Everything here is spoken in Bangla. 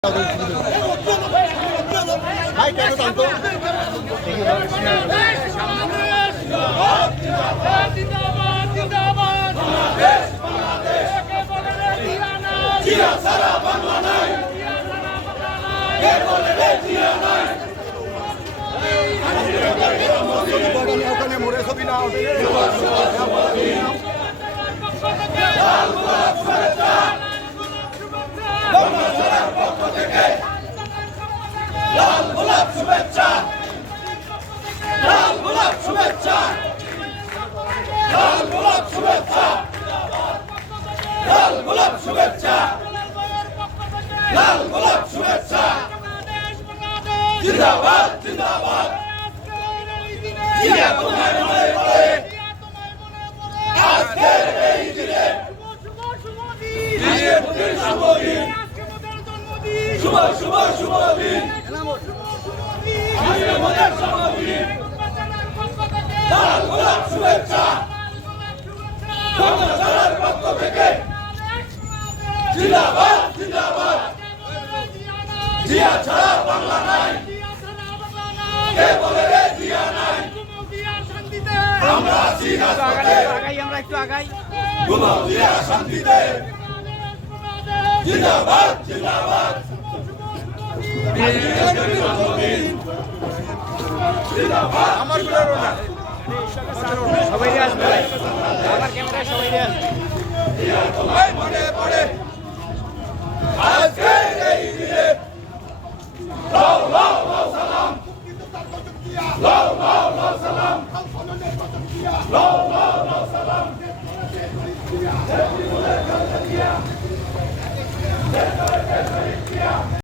Hai kayak tanto. লাল গোলাপ শুভেচ্ছা, লাল গোলাপ শুভেচ্ছা, লাল গোলাপ শুভেচ্ছা, লাল গোলাপ শুভেচ্ছা, লাল গোলাপ শুভেচ্ছা। জিন্দাবাদ জিন্দাবাদ, জিয়া তোমায় মনে পড়ে আজকের এই দিনে, শুভ শুভ শুভ দিন, লাল গোলাপ শুভেচ্ছা, বাংলাদেশের পক্ষ থেকে জিন্দাবাদ জিন্দাবাদ। জিয়া ছাড়া বাংলা নাই, কে বলে রে জিয়া নাই, আমরা আছি রাজপথে, আমরা একটু আগাই, ঘুমাও জিয়া শান্তিতে। জিন্দাবাদ জিন্দাবাদ, আমার সবাই আসবে, আমার ক্যামেরায় সবাই আসবে। মনে পড়ে আজকে